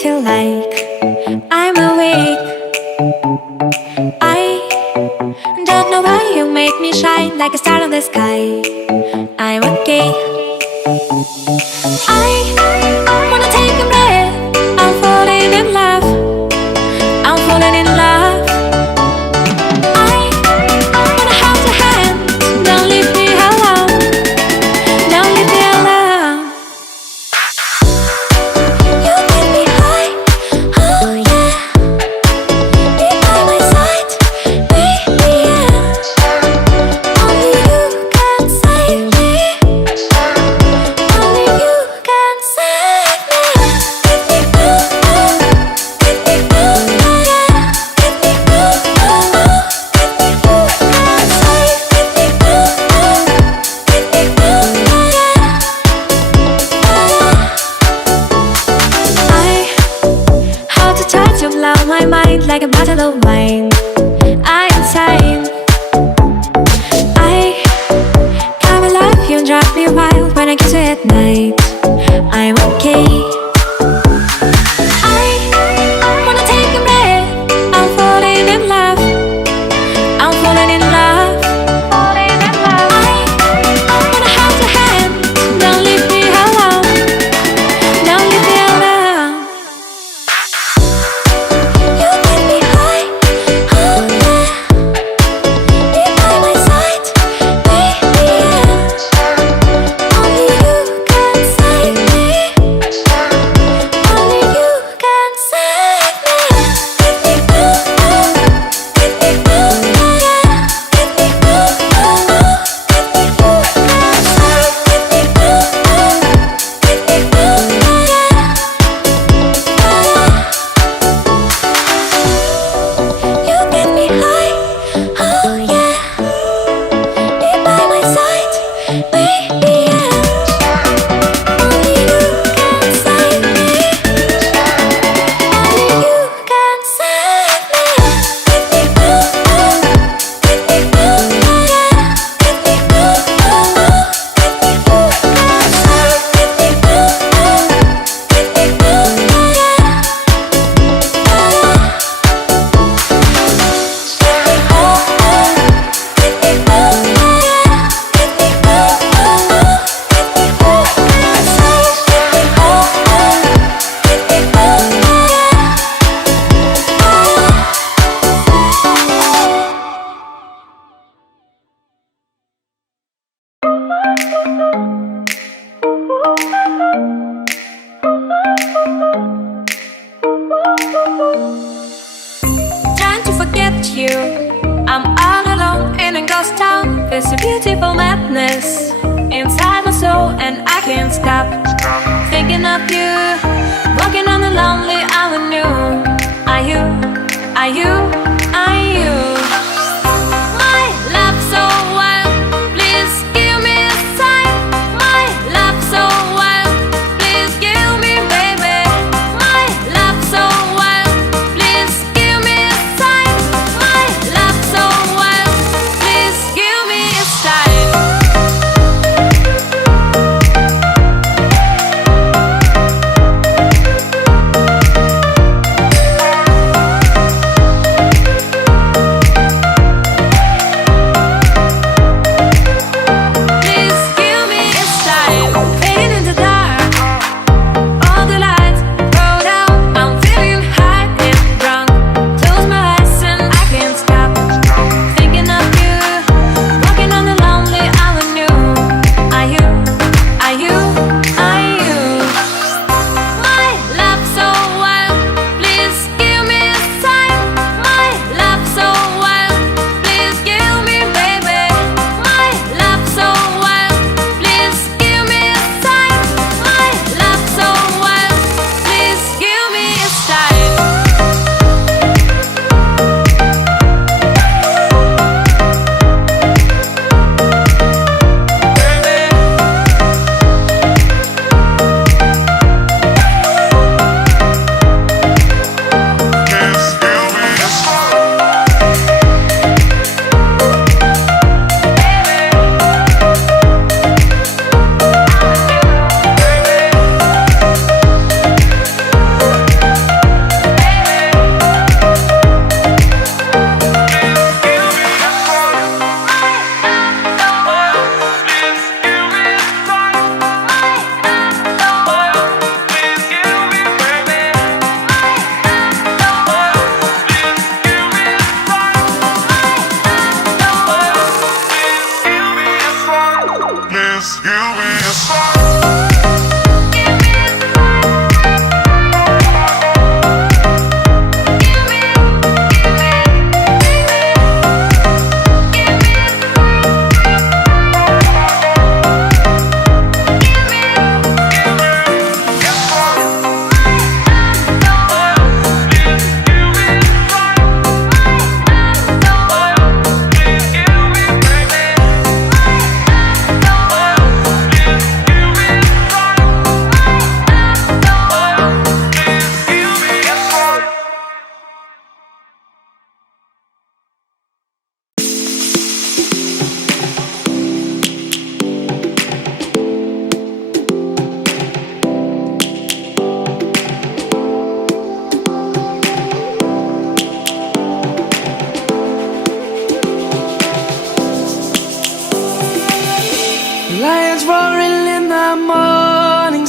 feel like I'm awake. I don't know why you make me shine like a star in the sky. I'm okay. I wanna take a breath. I'm falling in love. I'm falling in love. I wanna hold your hand. Don't leave me alone. Don't leave me alone. You get me high, oh yeah. Be by my side, baby, yeah. Only you can save me. Only you can save me. Get me ooh, get me ooh, yeah. Get me ooh, get me you can save. Get me ooh, get me ooh, yeah. How to touch you blow my mind like a bottle of wine. I'm insane. I come alive, you drive me wild when I kiss you at night. I'm okay. I wanna take a breath. I'm falling in love. I'm falling in love. Falling in love. I wanna hold your hand. Don't leave me alone. Don't leave me alone. You get me high, oh yeah. Be by my side, baby, yeah. Only you can save me. Only you can save me. Get me ooh, get me ooh, yeah. Get me ooh, get me you can save. Get me ooh, get me ooh, yeah. You get me high, oh yeah. Be by my side, baby, yeah. Only you can save me. Only you can save me. Get me ooh, get me ooh, yeah. Get me ooh, get me you can save. Get me ooh, get me ooh, yeah. Trying to forget you. I'm all alone in a ghost town. There's a beautiful madness inside my soul, and I can't stop thinking of you. Walking on the lonely avenue. Are you? Are you? Are you? My love so wild. Please give me a sign. My love so wild. Please give me, baby. My love so wild. Please give me a sign. My love so wild. Please give me a sign.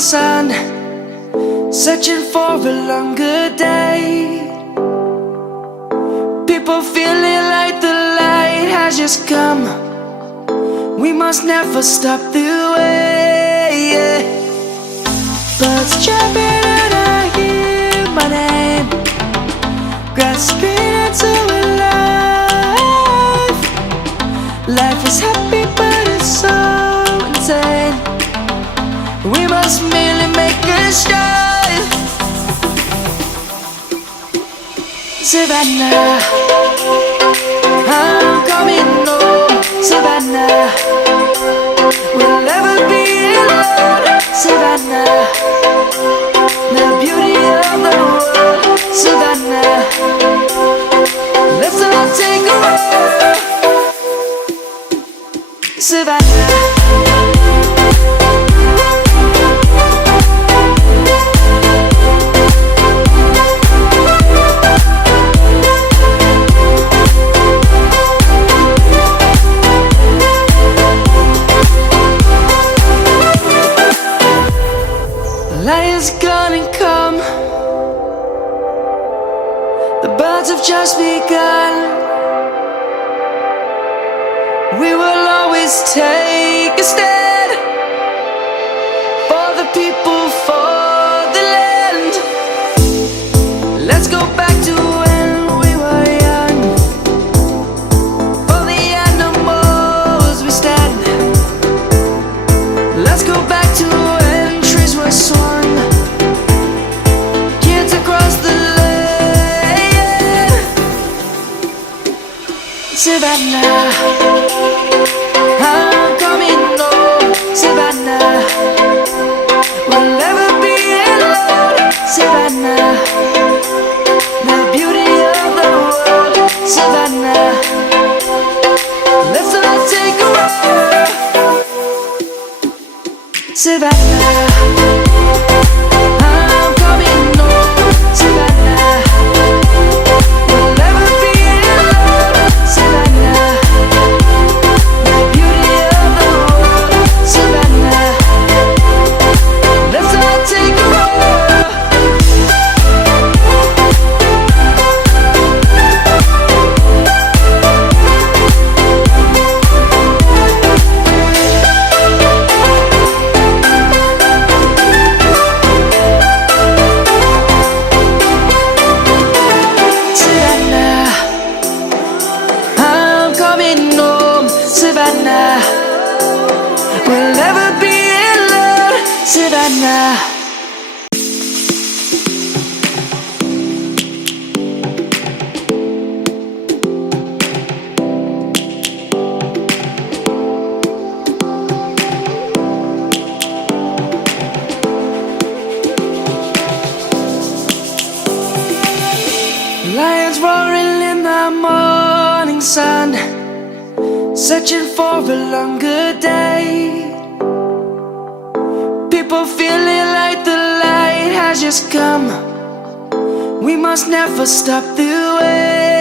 sun, searching for a longer day. People feeling like the light has just come. We must never stop the way, yeah. Birds jumping and I hear my name, grasping into a life. Life is happy but it's so insane. We must merely make a start. Savannah, I'm coming home. Savannah, we'll never be alone. Savannah, the beauty of the world. Savannah, let's all take a walk. Savannah. Lion's gonna come. The birds have just begun. We will always take a stand for the people, for the land. Let's go back to when we were young. For the animals we stand. Let's go back to when trees were swung. Savannah, I'm coming home. Savannah, we'll never be alone. Savannah, the beauty of the world. Savannah, let's all take a walk. Savannah. Savannah, we'll never be alone. Savannah. Lions roaring in the morning sun, searching for a longer day. People feeling like the light has just come. We must never stop the way.